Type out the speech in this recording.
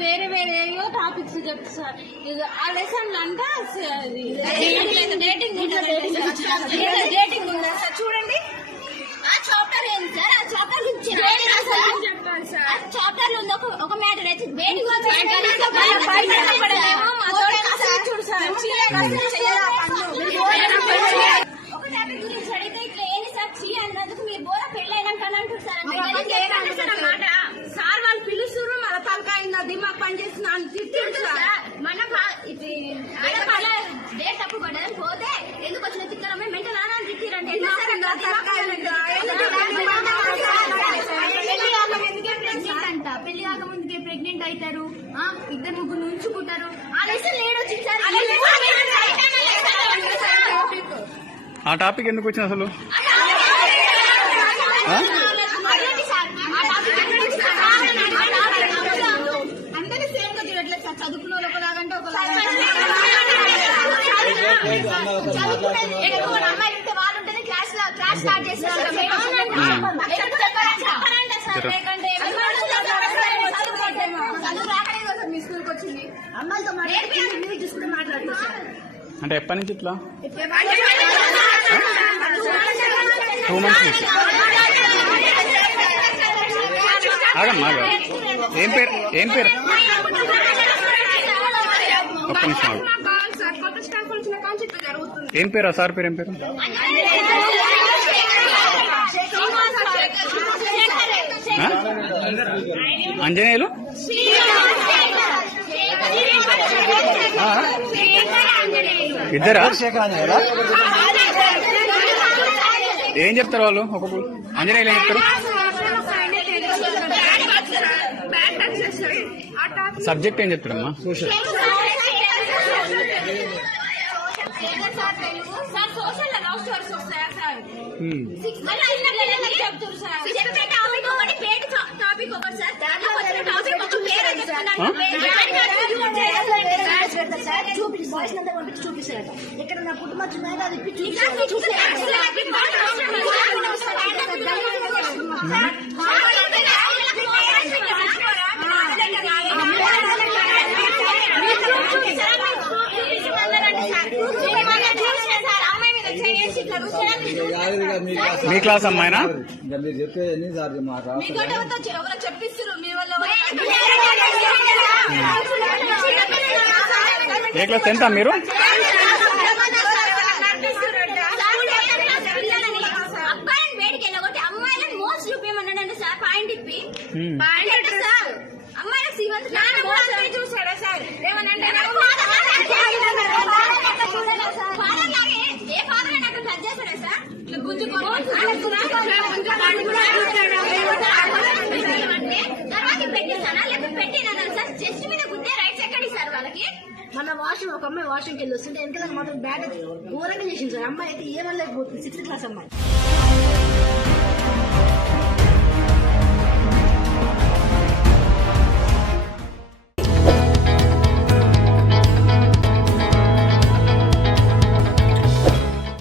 వేరే వేరేయో టాపిక్స్ చెప్తారు ఆ లెసన్ అంతా డేటింగ్ డేటింగ్ సార్? చూడండి. ఆ చాప్టర్ ఏంది సార్? ఆ చాప్టర్ ఆ చాప్టర్లో ఒక మ్యాటర్ అయితే డేటింగ్ చూడు సార్. ఇద్దరు ముగ్గురు ఉంచుకుంటారు ఆ టాపిక్ ఎందుకు వచ్చింది అసలు? చదువుకున్న వాళ్ళు ఒకలాగంటే క్లాస్ స్టార్ట్ చేస్తారు సార్. ఎక్కువ చెప్పరంట సార్. లేకంటే చదువు రాకనే కదా సార్ మీ స్కూల్కి వచ్చింది అమ్మాయితో అంటే ఎప్పటి నుంచి ఇట్లా? టూ మంత్స్ నుంచి. ఆగమ్మా ఆగ. ఏం పేరు? ఏం పేరు? ఒక్క నిమిషం ఏం పేరు? ఆ సార్ పేరు ఏం పేరు? ఆంజనేయులు ఆ? ఇద్దరా? ఏం చెప్తారు వాళ్ళు? ఒక్కొక్కరు ఆంజనేయులు ఏం చెప్తారు? సబ్జెక్ట్ ఏం చెప్తాడమ్మా? సార్ సోషల్ లవ్ స్టోరీస్ వస్తాయా సార్ హ్మ్. చెప్తారు సార్ చెప్పే టాపిక్ ఒకటి పేరు టాపిక్ ఒకటి సార్ దాంట్లో వచ్చిన టాపిక్ ఒక పేరు అని చెప్తున్నాను. ఆ? చూపించి బాయ్స్ అంతా పంపించి చూపిస్తారట ఇక్కడ నా అది. మీ క్లాస్ అమ్మాయినా మీరు చెప్పే ఎన్నిసార్లు మాట చెప్పిస్తారు మీ వల్ల ఏ క్లాస్ ఎంత మీరు? అబ్బాయిని మన వాషింగ్ ఒక అమ్మాయి వాషింగ్కి వెళ్ళి వస్తుంటే వెనకాల మాత్రం బ్యాడ్ ఘోరంగా చేసింది సార్. అమ్మాయి అయితే ఏ వల్ల లేకపోతుంది సిక్స్త్ క్లాస్ అమ్మాయి.